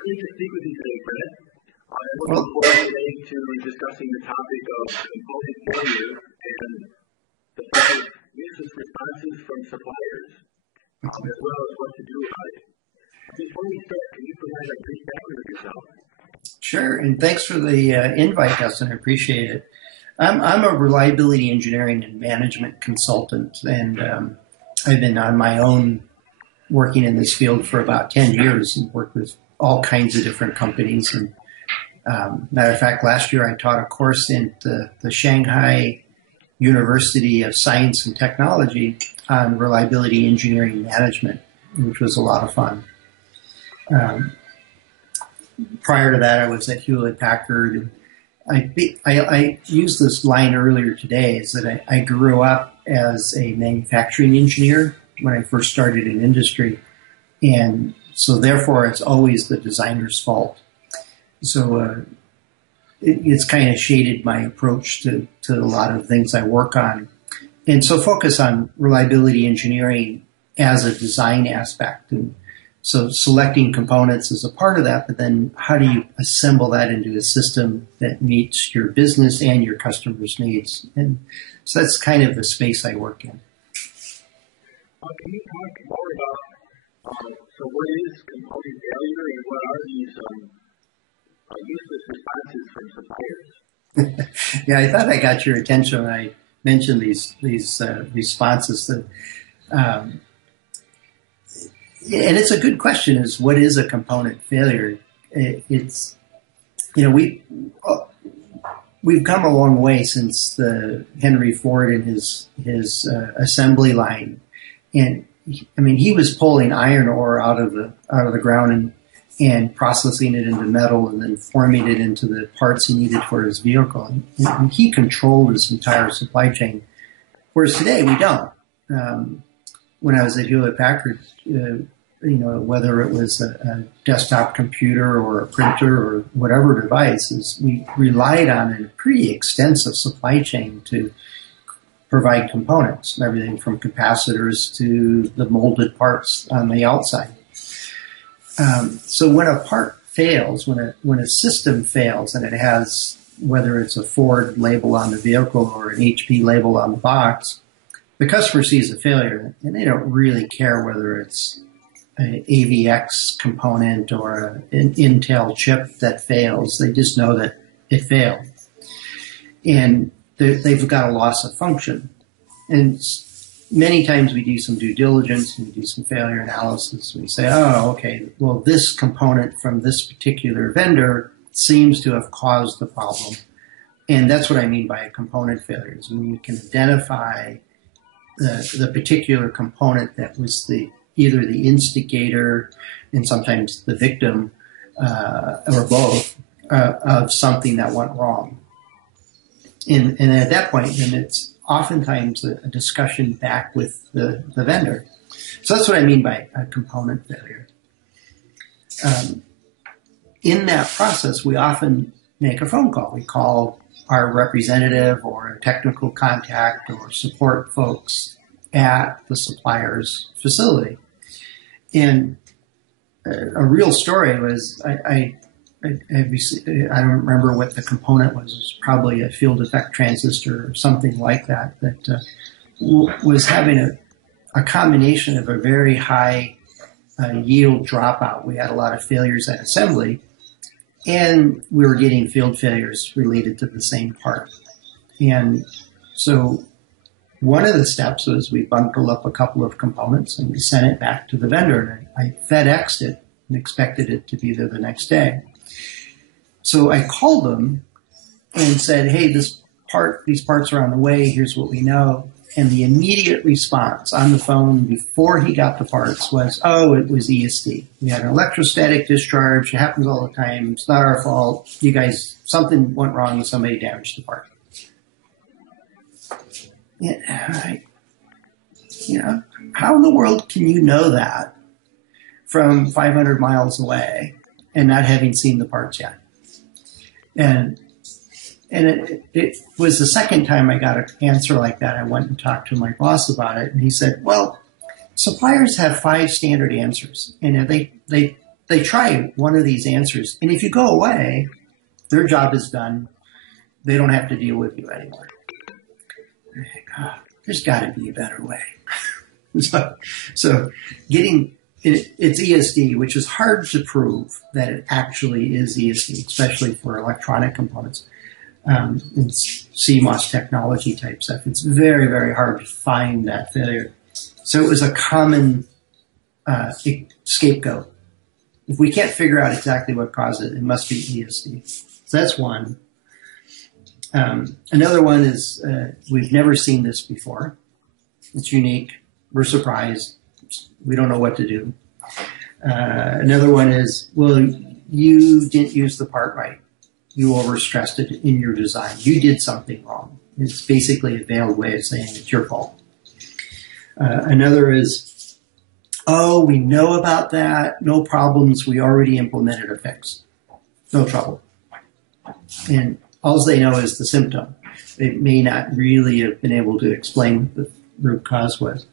great to speak with you today, Fred. I'm looking forward today to discussing the topic of component failure and the business responses from suppliers, as well as what to do about it. Before we start, can you provide a brief background of yourself? Sure, and thanks for the invite, Dustin. I appreciate it. I'm a reliability engineering and management consultant, and I've been on my own working in this field for about 10 years and worked with all kinds of different companies. And matter of fact, last year I taught a course in the Shanghai University of Science and Technology on reliability engineering management, which was a lot of fun. Prior to that, I was at Hewlett-Packard. I used this line earlier today, is that I grew up as a manufacturing engineer when I first started in industry. And so therefore, it's always the designer's fault. So it's kind of shaded my approach to a lot of things I work on. And so focus on reliability engineering as a design aspect. And so selecting components is a part of that, but then how do you assemble that into a system that meets your business and your customers' needs? And so that's kind of the space I work in. Can you talk more about, so what is component failure and what are these useless responses from suppliers? Yeah, I thought I got your attention when I mentioned these responses. That, and it's a good question, is what is a component failure? It's, you know, we've come a long way since the Henry Ford and his assembly line. And I mean, he was pulling iron ore out of the ground and processing it into metal and then forming it into the parts he needed for his vehicle. And he controlled his entire supply chain. Whereas today we don't. When I was at Hewlett-Packard, whether it was a desktop computer or a printer or whatever device, we relied on a pretty extensive supply chain to provide components, everything from capacitors to the molded parts on the outside. So when a part fails, when a system fails and it has, whether it's a Ford label on the vehicle or an HP label on the box, the customer sees a failure and they don't really care whether it's an AVX component or an Intel chip that fails. They just know that it failed. And they've got a loss of function. And many times we do some due diligence and we do some failure analysis. We say, oh, okay, well, this component from this particular vendor seems to have caused the problem. And that's what I mean by a component failure, is when you can identify the particular component that was either the instigator and sometimes the victim, or both, of something that went wrong. And at that point, then it's oftentimes a discussion back with the vendor. So that's what I mean by a component failure. In that process, we often make a phone call. We call our representative or a technical contact or support folks at the supplier's facility. And a real story was I don't remember what the component was. It was probably a field effect transistor or something like that was having a combination of a very high yield dropout. We had a lot of failures at assembly, and we were getting field failures related to the same part. And so one of the steps was we bundled up a couple of components and we sent it back to the vendor. And I FedExed it and expected it to be there the next day. So I called them and said, hey, these parts are on the way. Here's what we know. And the immediate response on the phone before he got the parts was, oh, it was ESD. We had an electrostatic discharge. It happens all the time. It's not our fault. You guys, something went wrong and somebody damaged the part. Yeah, how in the world can you know that from 500 miles away and not having seen the parts yet? And it was the second time I got an answer like that. I went and talked to my boss about it, and he said, well, suppliers have 5 standard answers, and they they try one of these answers, and if you go away, their job is done. They don't have to deal with you anymore. Oh, there's got to be a better way. so getting it's ESD, which is hard to prove that it actually is ESD, especially for electronic components. It's CMOS technology type stuff. It's very, very hard to find that failure. So it was a common scapegoat. If we can't figure out exactly what caused it, it must be ESD. So that's one. Another one is we've never seen this before. It's unique. We're surprised. We don't know what to do. Another one is, well, you didn't use the part right. You overstressed it in your design. You did something wrong. It's basically a veiled way of saying it's your fault. Another is, oh, we know about that. No problems. We already implemented a fix. No trouble. And all they know is the symptom. They may not really have been able to explain what the root cause was.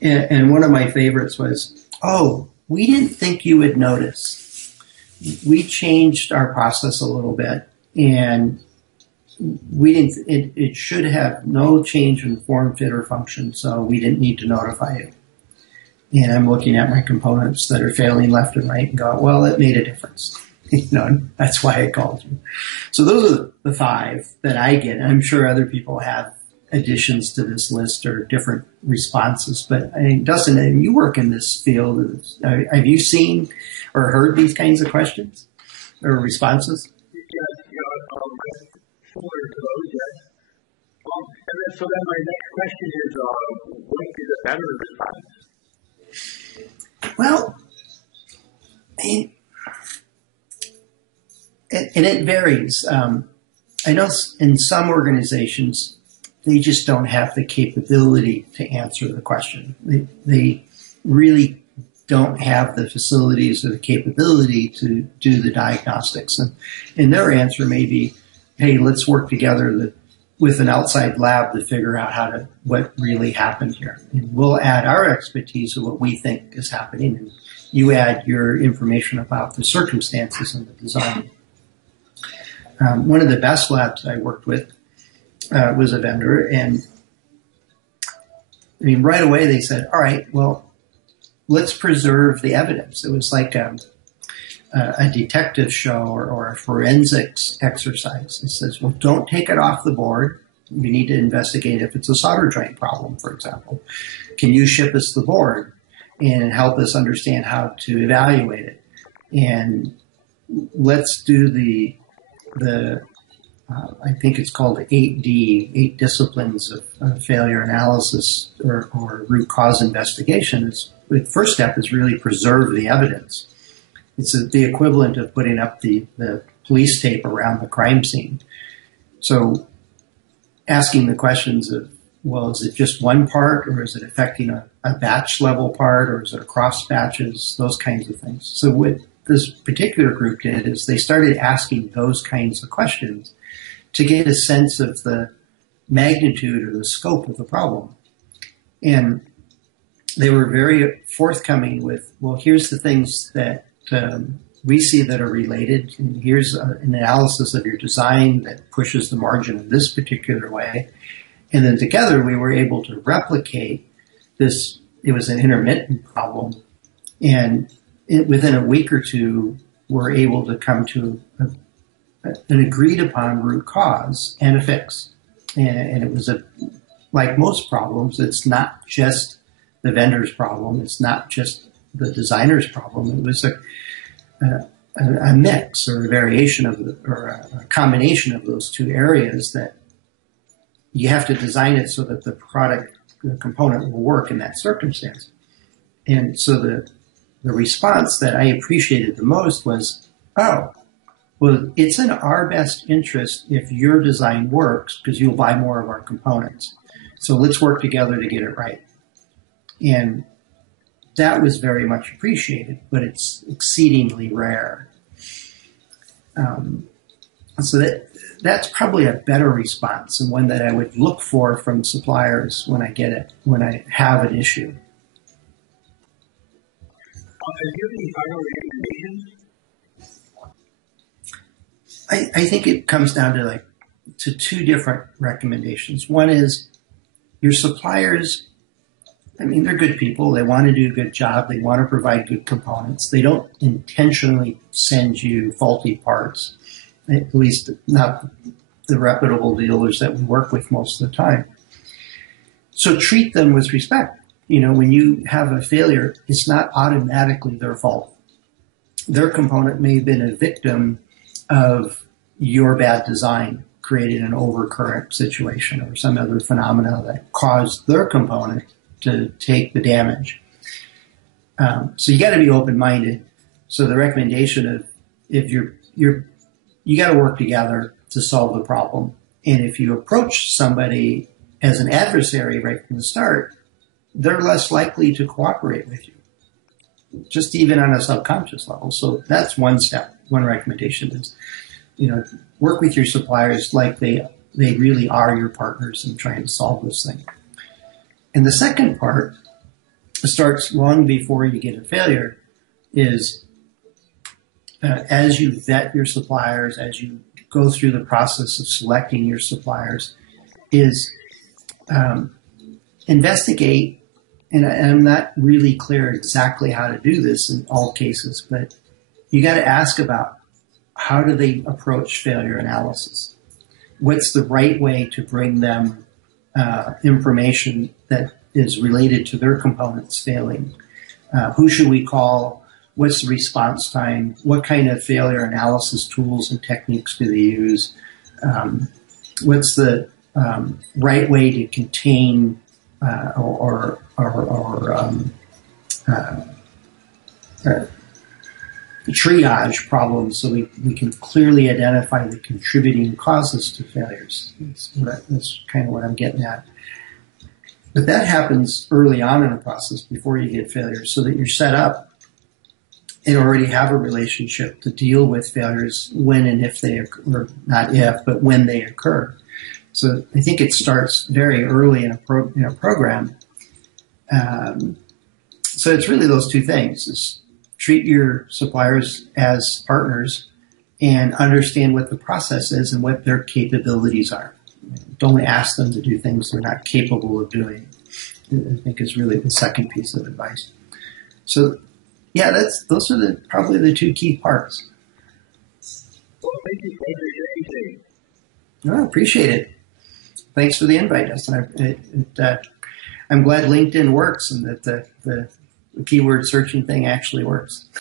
And one of my favorites was, oh, we didn't think you would notice. We changed our process a little bit, and we didn't. It should have no change in form, fit, or function, so we didn't need to notify you. And I'm looking at my components that are failing left and right and go, well, it made a difference. That's why I called you. So those are the 5 that I get. I'm sure other people have additions to this list or different responses. But I think, Dustin, you work in this field. Have you seen or heard these kinds of questions or responses? Yes, similar to those, yes. So then my next question is, what is a better response? Well, and it varies. I know in some organizations, they just don't have the capability to answer the question. They really don't have the facilities or the capability to do the diagnostics. And their answer may be, hey, let's work together with an outside lab to figure out what really happened here. And we'll add our expertise of what we think is happening, and you add your information about the circumstances and the design. One of the best labs I worked with was a vendor, and I mean, right away they said, all right, well, let's preserve the evidence. It was like a detective show or a forensics exercise. It says, well, don't take it off the board. We need to investigate if it's a solder joint problem, for example. Can you ship us the board and help us understand how to evaluate it? And let's do the I think it's called 8D, 8 disciplines of failure analysis or root cause investigation. The first step is really preserve the evidence. It's the equivalent of putting up the police tape around the crime scene. So asking the questions of, well, is it just one part, or is it affecting a batch level part, or is it across batches, those kinds of things. So what this particular group did is they started asking those kinds of questions to get a sense of the magnitude or the scope of the problem. And they were very forthcoming with, well, here's the things that we see that are related, and here's an analysis of your design that pushes the margin in this particular way. And then together we were able to replicate this. It was an intermittent problem, and within a week or two, we're able to come to an agreed upon root cause and a fix. And it was like most problems, it's not just the vendor's problem. It's not just the designer's problem. It was a mix or a variation of or a combination of those two areas that you have to design it so that the component will work in that circumstance. And so the response that I appreciated the most was, oh, well, it's in our best interest if your design works because you'll buy more of our components. So let's work together to get it right. And that was very much appreciated, but it's exceedingly rare. So that's probably a better response and one that I would look for from suppliers when I get it, when I have an issue. do you have any final recommendations? I think it comes down to two different recommendations. One is your suppliers. I mean, they're good people. They want to do a good job. They want to provide good components. They don't intentionally send you faulty parts, at least not the reputable dealers that we work with most of the time. So treat them with respect. You know, when you have a failure, it's not automatically their fault. Their component may have been a victim of your bad design, created an overcurrent situation or some other phenomena that caused their component to take the damage. So you got to be open-minded. So the recommendation of if you got to work together to solve the problem. And if you approach somebody as an adversary right from the start, they're less likely to cooperate with you, just even on a subconscious level. So that's one step. One recommendation is, you know, work with your suppliers like they really are your partners in trying to solve this thing. And the second part starts long before you get a failure is as you vet your suppliers, as you go through the process of selecting your suppliers, is investigate, and I'm not really clear exactly how to do this in all cases, but you got to ask about how do they approach failure analysis? What's the right way to bring them information that is related to their components failing? Who should we call? What's the response time? What kind of failure analysis tools and techniques do they use? What's the right way to contain or triage problems so we can clearly identify the contributing causes to failures? That's kind of what I'm getting at. But that happens early on in the process before you get failures so that you're set up and already have a relationship to deal with failures when and if they occur, or not if, but when they occur. So I think it starts very early in a program. So it's really those two things. Is treat your suppliers as partners and understand what the process is and what their capabilities are. Don't ask them to do things they're not capable of doing, I think is really the second piece of advice. So, yeah, those are probably the two key parts. Well, thank you for your everything. I appreciate it. Thanks for the invite, Dustin. I'm glad LinkedIn works and that the keyword searching thing actually works.